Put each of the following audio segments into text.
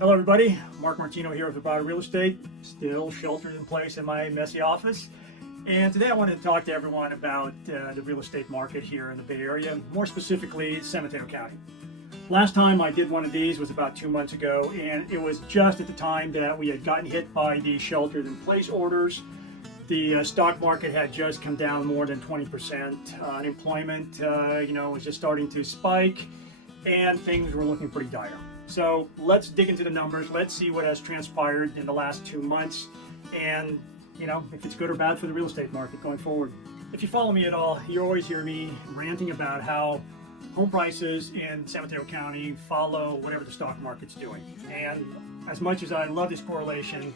Hello everybody, Mark Martino here with Vabrato Real Estate, still sheltered in place in my messy office. And today I wanted to talk to everyone about the real estate market here in the Bay Area, more specifically San Mateo County. Last time I did one of these was about 2 months ago, and it was just at the time that we had gotten hit by the sheltered in place orders. The stock market had just come down more than 20%. Unemployment, was just starting to spike, and things were looking pretty dire. So let's dig into the numbers. Let's see what has transpired in the last 2 months, and if it's good or bad for the real estate market going forward. If you follow me at all, you always hear me ranting about how home prices in San Mateo County follow whatever the stock market's doing. And as much as I love this correlation,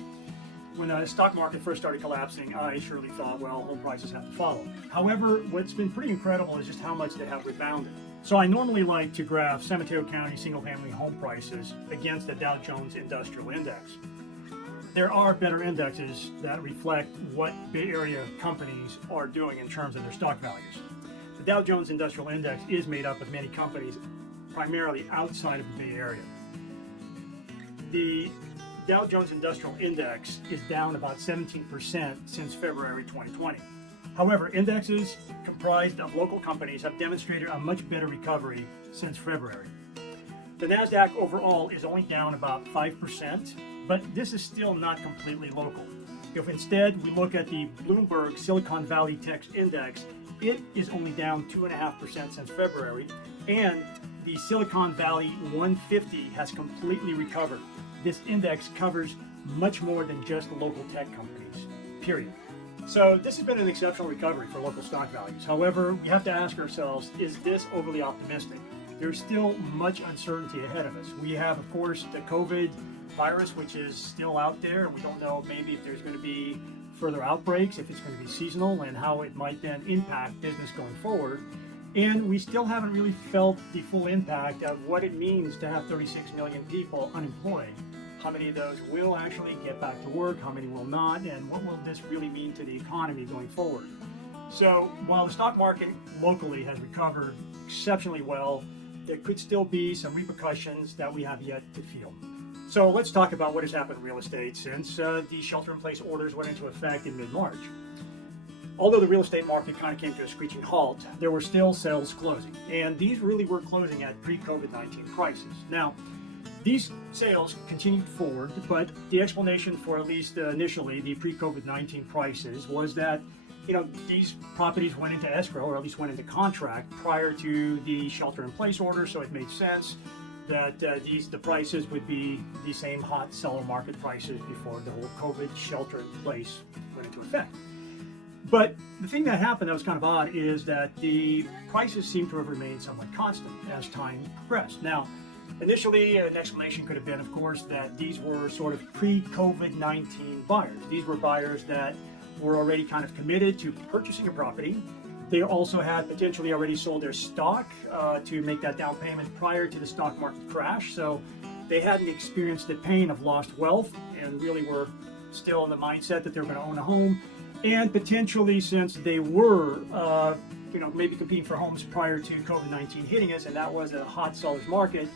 when the stock market first started collapsing, I surely thought, well, home prices have to follow. However, what's been pretty incredible is just how much they have rebounded. So I normally like to graph San Mateo County single-family home prices against the Dow Jones Industrial Index. There are better indexes that reflect what Bay Area companies are doing in terms of their stock values. The Dow Jones Industrial Index is made up of many companies, primarily outside of the Bay Area. The Dow Jones Industrial Index is down about 17% since February 2020. However, indexes comprised of local companies have demonstrated a much better recovery since February. The NASDAQ overall is only down about 5%, but this is still not completely local. If instead we look at the Bloomberg Silicon Valley Tech Index, it is only down 2.5% since February, and the Silicon Valley 150 has completely recovered. This index covers much more than just the local tech companies, period. So this has been an exceptional recovery for local stock values. However, we have to ask ourselves, is this overly optimistic? There's still much uncertainty ahead of us. We have, of course, the COVID virus, which is still out there. We don't know maybe if there's going to be further outbreaks, if it's going to be seasonal, and how it might then impact business going forward. And we still haven't really felt the full impact of what it means to have 36 million people unemployed. How many of those will actually get back to work, how many will not, and what will this really mean to the economy going forward? So while the stock market locally has recovered exceptionally well, there could still be some repercussions that we have yet to feel. So let's talk about what has happened in real estate since the shelter-in-place orders went into effect in mid-March. Although the real estate market kind of came to a screeching halt, there were still sales closing, and these really were closing at pre-COVID-19 prices. Now, these sales continued forward, but the explanation for at least initially the pre-COVID-19 prices was that these properties went into escrow, or at least went into contract prior to the shelter-in-place order, so it made sense that the prices would be the same hot seller market prices before the whole COVID shelter-in-place went into effect. But the thing that happened that was kind of odd is that the prices seem to have remained somewhat constant as time progressed. Now, initially, an explanation could have been, of course, that these were sort of pre-COVID-19 buyers. These were buyers that were already kind of committed to purchasing a property. They also had potentially already sold their stock to make that down payment prior to the stock market crash. So they hadn't experienced the pain of lost wealth and really were still in the mindset that they were going to own a home. And potentially, since they were maybe competing for homes prior to COVID-19 hitting us, and that was a hot seller's market,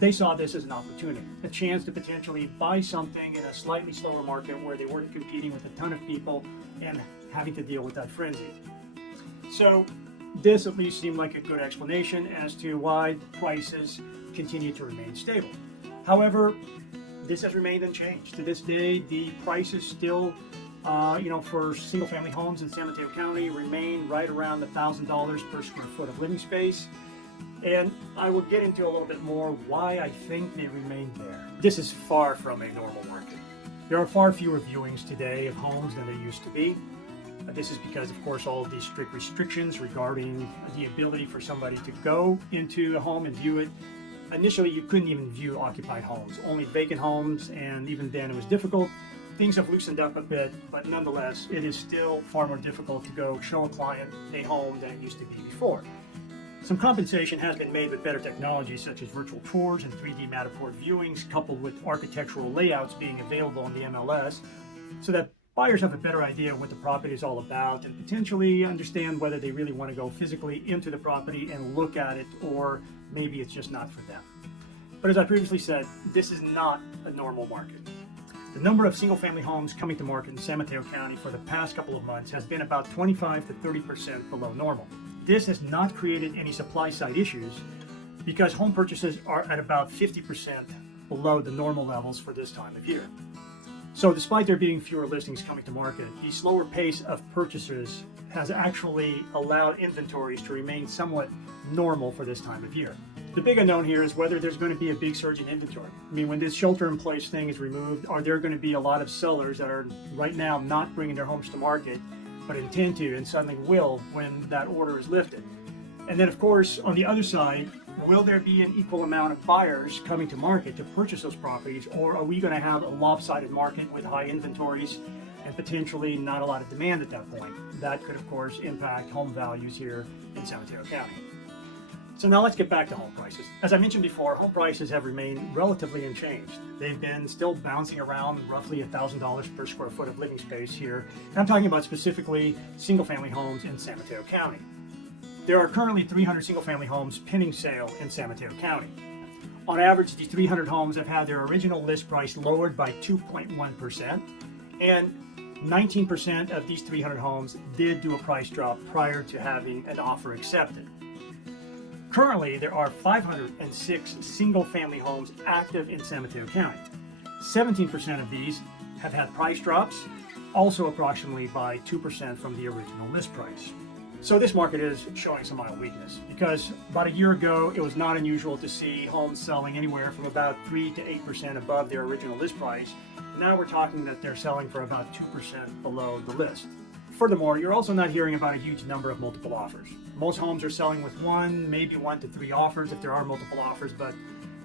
they saw this as an opportunity, a chance to potentially buy something in a slightly slower market where they weren't competing with a ton of people and having to deal with that frenzy. So this at least seemed like a good explanation as to why prices continue to remain stable. However, this has remained unchanged. To this day, the prices still, for single-family homes in San Mateo County remain right around $1,000 per square foot of living space. And I will get into a little bit more why I think they remain there. This is far from a normal market. There are far fewer viewings today of homes than there used to be. This is because, of course, all of these strict restrictions regarding the ability for somebody to go into a home and view it. Initially, you couldn't even view occupied homes, only vacant homes, and even then it was difficult. Things have loosened up a bit, but nonetheless, it is still far more difficult to go show a client a home than it used to be before. Some compensation has been made with better technology such as virtual tours and 3D Matterport viewings, coupled with architectural layouts being available on the MLS, so that buyers have a better idea of what the property is all about and potentially understand whether they really want to go physically into the property and look at it, or maybe it's just not for them. But as I previously said, this is not a normal market. The number of single-family homes coming to market in San Mateo County for the past couple of months has been about 25 to 30% below normal. This has not created any supply-side issues because home purchases are at about 50% below the normal levels for this time of year. So despite there being fewer listings coming to market, the slower pace of purchases has actually allowed inventories to remain somewhat normal for this time of year. The big unknown here is whether there's going to be a big surge in inventory. I mean, when this shelter-in-place thing is removed, are there going to be a lot of sellers that are right now not bringing their homes to market, but intend to and suddenly will when that order is lifted? And then, of course, on the other side, will there be an equal amount of buyers coming to market to purchase those properties, or are we going to have a lopsided market with high inventories and potentially not a lot of demand at that point? That could, of course, impact home values here in San Mateo County. So now let's get back to home prices. As I mentioned before, home prices have remained relatively unchanged. They've been still bouncing around roughly $1,000 per square foot of living space here. And I'm talking about specifically single-family homes in San Mateo County. There are currently 300 single-family homes pending sale in San Mateo County. On average, these 300 homes have had their original list price lowered by 2.1%, and 19% of these 300 homes did do a price drop prior to having an offer accepted. Currently, there are 506 single-family homes active in San Mateo County. 17% of these have had price drops, also approximately by 2% from the original list price. So this market is showing some mild weakness because about a year ago, it was not unusual to see homes selling anywhere from about 3 to 8% above their original list price. Now we're talking that they're selling for about 2% below the list. Furthermore, you're also not hearing about a huge number of multiple offers. Most homes are selling with one, maybe 1 to 3 offers if there are multiple offers, but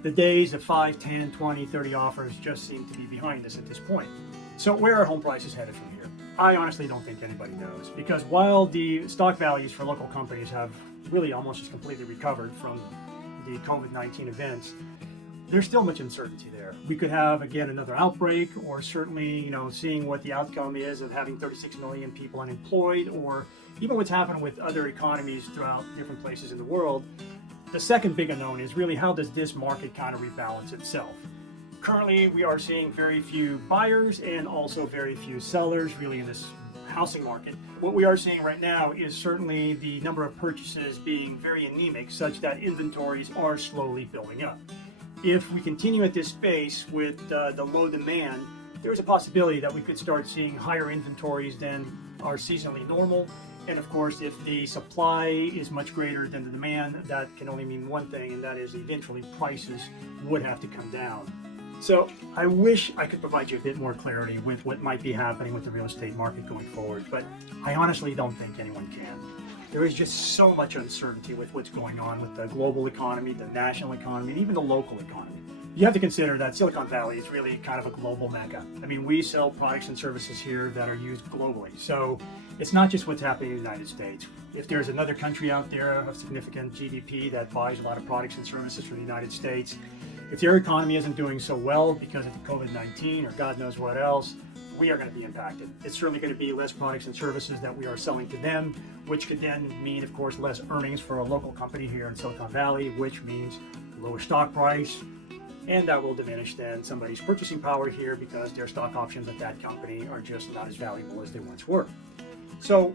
the days of 5, 10, 20, 30 offers just seem to be behind us at this point. So where are home prices headed from here? I honestly don't think anybody knows, because while the stock values for local companies have really almost just completely recovered from the COVID-19 events, there's still much uncertainty there. We could have, again, another outbreak, or certainly, seeing what the outcome is of having 36 million people unemployed, or even what's happened with other economies throughout different places in the world. The second big unknown is really how does this market kind of rebalance itself? Currently, we are seeing very few buyers and also very few sellers really in this housing market. What we are seeing right now is certainly the number of purchases being very anemic, such that inventories are slowly building up. If we continue at this pace with the low demand, there's a possibility that we could start seeing higher inventories than are seasonally normal. And of course, if the supply is much greater than the demand, that can only mean one thing, and that is eventually prices would have to come down. So I wish I could provide you a bit more clarity with what might be happening with the real estate market going forward, but I honestly don't think anyone can. There is just so much uncertainty with what's going on with the global economy, the national economy, and even the local economy. You have to consider that Silicon Valley is really kind of a global mecca. I mean, we sell products and services here that are used globally. So it's not just what's happening in the United States. If there's another country out there of significant GDP that buys a lot of products and services from the United States, if their economy isn't doing so well because of COVID-19 or God knows what else, we are going to be impacted. It's certainly going to be less products and services that we are selling to them, which could then mean, of course, less earnings for a local company here in Silicon Valley, which means lower stock price, and that will diminish then somebody's purchasing power here because their stock options at that company are just not as valuable as they once were. So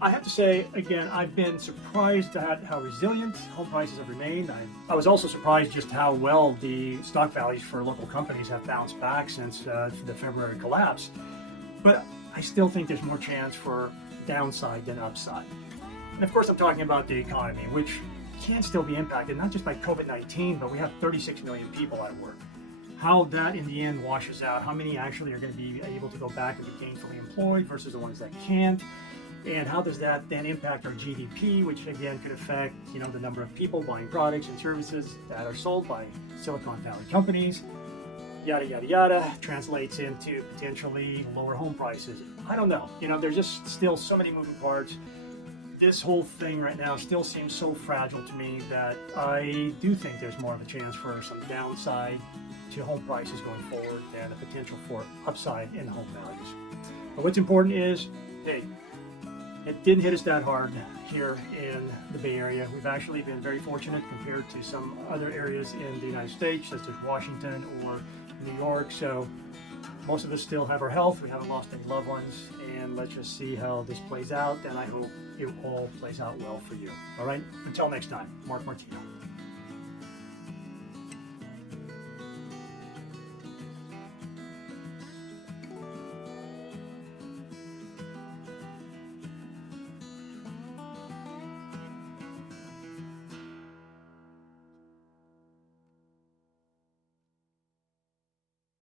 I have to say, again, I've been surprised at how resilient home prices have remained. I was also surprised just how well the stock values for local companies have bounced back since the February collapse. But I still think there's more chance for downside than upside. And of course, I'm talking about the economy, which can still be impacted, not just by COVID-19, but we have 36 million people out of work. How that in the end washes out, how many actually are going to be able to go back and be gainfully employed versus the ones that can't, and how does that then impact our GDP, which again could affect, the number of people buying products and services that are sold by Silicon Valley companies, yada, yada, yada, translates into potentially lower home prices. I don't know. There's just still so many moving parts. This whole thing right now still seems so fragile to me that I do think there's more of a chance for some downside to home prices going forward than a potential for upside in home values. But what's important is, hey, It didn't hit us that hard here in the Bay Area. We've actually been very fortunate compared to some other areas in the United States, such as Washington or New York. So most of us still have our health. We haven't lost any loved ones. And let's just see how this plays out. And I hope it all plays out well for you. All right? Until next time, Mark Martino.